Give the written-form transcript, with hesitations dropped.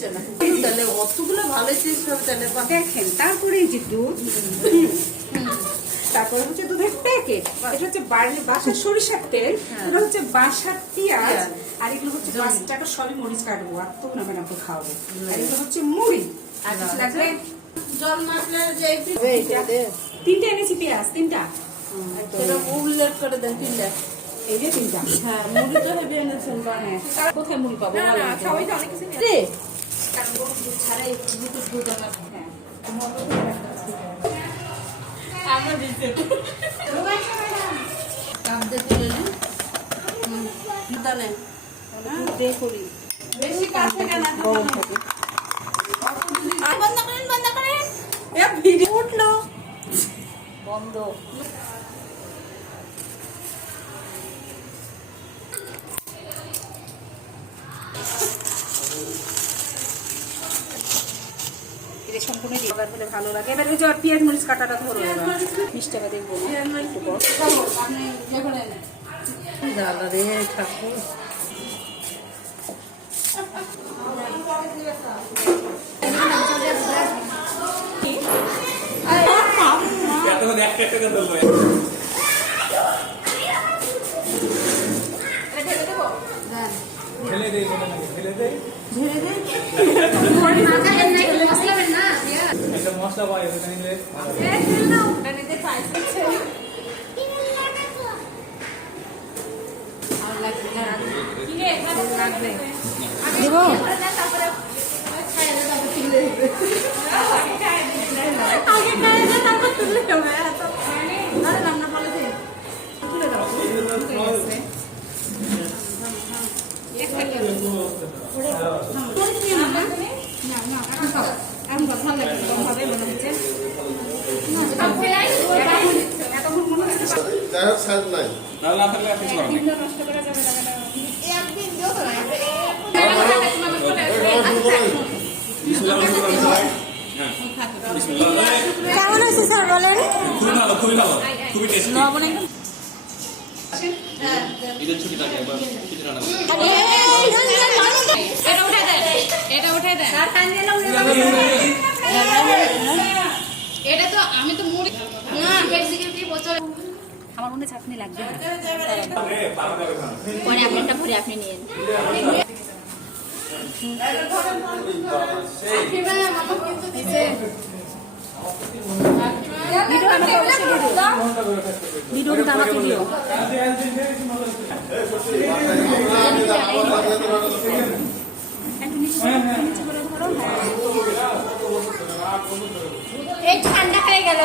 হচ্ছে না তাহলে অতগুলো ভালো চিজ হবে তাহলে দেখেন তারপরে যে দুধ তারপরে হচ্ছে দুধের প্যাকেট এটা হচ্ছে বাসার সরিষার তেল এটা হচ্ছে বাসার পেঁয়াজ আর এগুলো হচ্ছে 5 টাকা সবই মরিচ কাটবো আর তো না ম্যাডাম খাওয়াবো আর এগুলো হচ্ছে মুড়ি আর কিছু লাগবে জল মাখলে যে তিনটা এনেছি পেঁয়াজ তিনটা এটা উল্লেখ করে দেন তিনটা এই যে তিনটা হ্যাঁ মুড়ি তো হেভি এনেছেন কোথায় মুড়ি পাবো সবাই তো অনেক কিছু কারণ গরুর দুধ ছাড়াই দুধ আমার আমার দিতে কাপ দিয়ে তুলে নিন দিয়ে করি বেশি কাছে কেন গরম থাকে বন্ধ করেন এ ভিডিও উঠলো বন্ধ এটা সম্পূর্ণ এবার হলে ভালো লাগে এবার ওই যে পেঁয়াজ মরিচ কাটাটা ধরো মিষ্টিটা দেখবো আপনি ইয়ে করে নেন জ্বালা রে ঠাকুর মশলা পাই ওখানে দেব কেমন আছে স্যার বলেন? খুবই ভালো খুবই ভালো খুবই টেস্টি লবণ একদম ঈদের ছুটিটা একবার কিছু রান্না এটা উঠে দেন এটা তো আমি তো মুড়ি না আমার মনে চাটনি লাগবে পরে আপনারটা ভরে আপনি নিয়েন ভিডিওটা আমাকে দিও এই ঠান্ডা হয়ে গেল